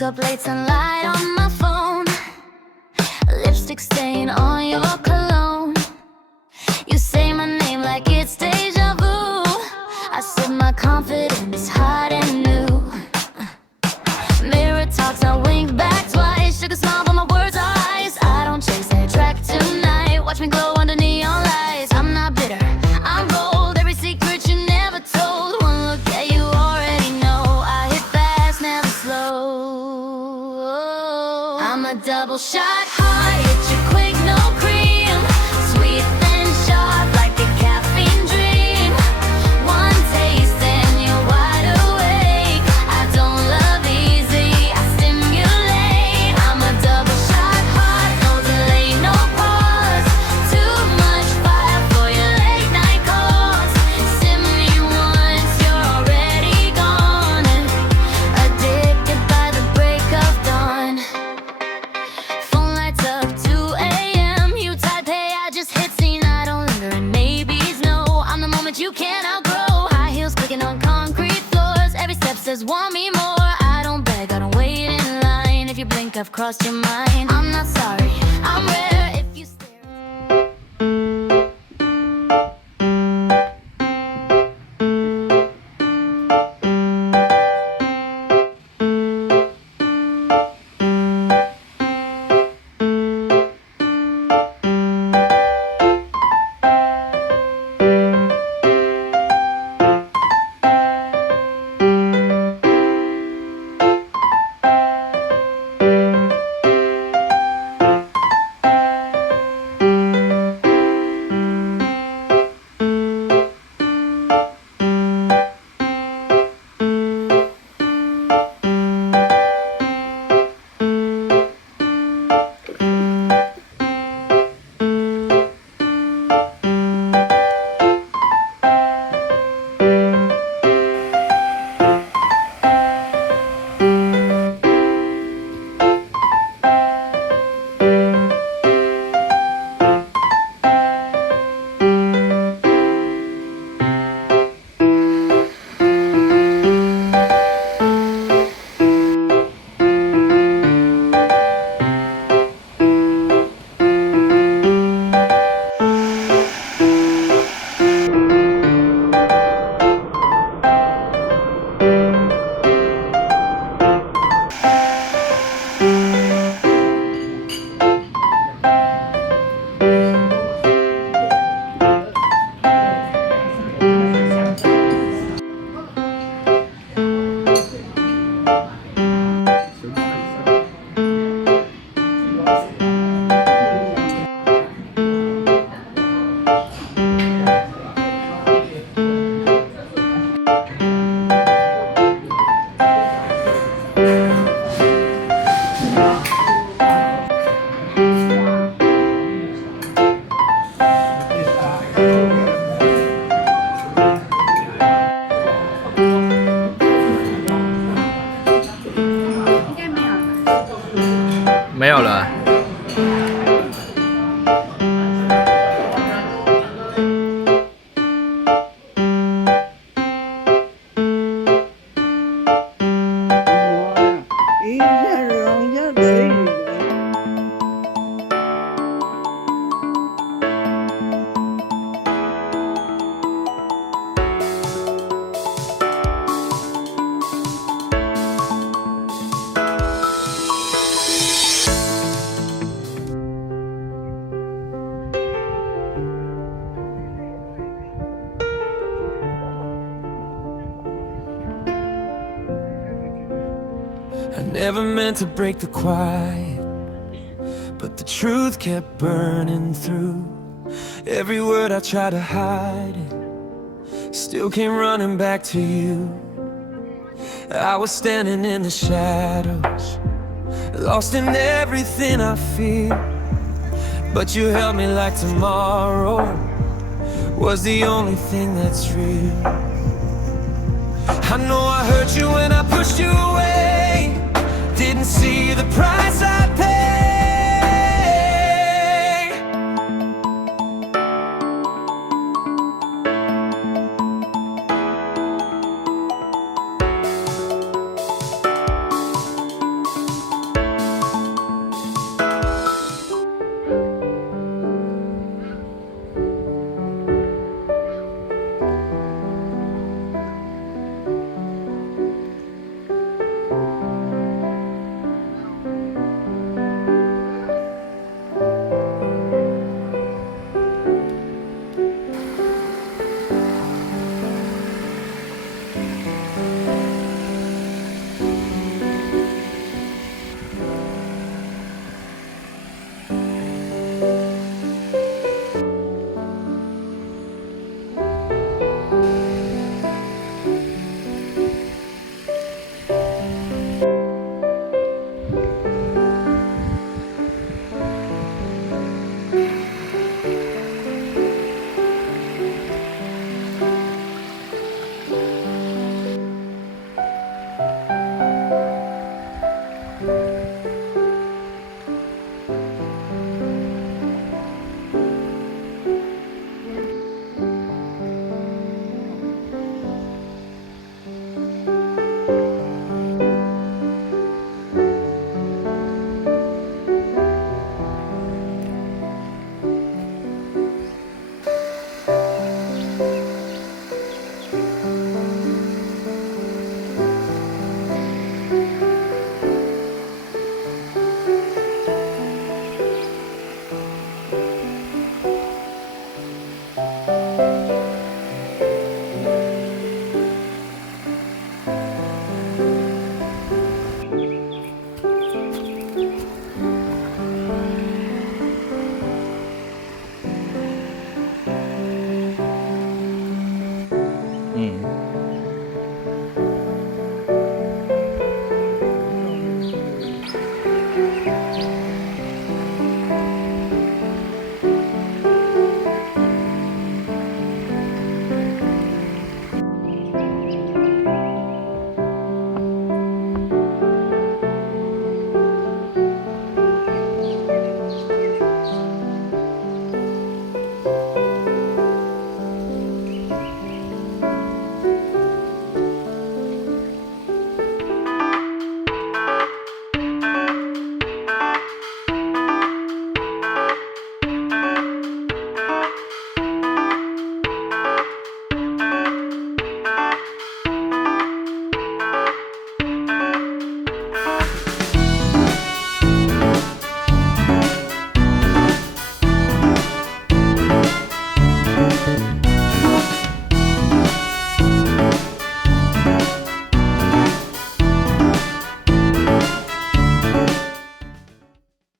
Makeup, late sunlight on my phone, lipstick stain on your cologne. You say my name like it's deja vu. I said my confidence hot and new. Mirror talks, I wink back twice. Sugar smile, but my words are ice. I don't chase, I attract tonight. Watch me glow under neon lights. I'm not bitter, I'm bold. Every secret you never told. One look at you already know. I hit fast, never slow. I'm a double shot heart, hit you quick, no cream. Sweet and sharp like a caffeine dream. One taste and you're wide awake. I don't love easy, I stimulate. I'm a double shot heart, no delay, no pause. Too much fire for your late night calls. Simmer me once, you're already gone. Addicted by the break of dawn. Phone lights up 2 a.m. You type, hey, I just hit scene. I don't linger and maybes, no. I'm the moment you can't outgrow. High heels clicking on concrete floors. Every step says want me more. I don't beg, I don't wait in line. If you blink, I've crossed your mind. I'm not sorry, I'm rare if you stare.没有了。一下扔下嘴里了。I never meant to break the quiet, but the truth kept burning through. Every word I tried to hide it still came running back to you. I was standing in the shadows, lost in everything I fear, but you held me like tomorrow was the only thing that's real. I know I hurt you when I pushed you away, didn't see the price I paid.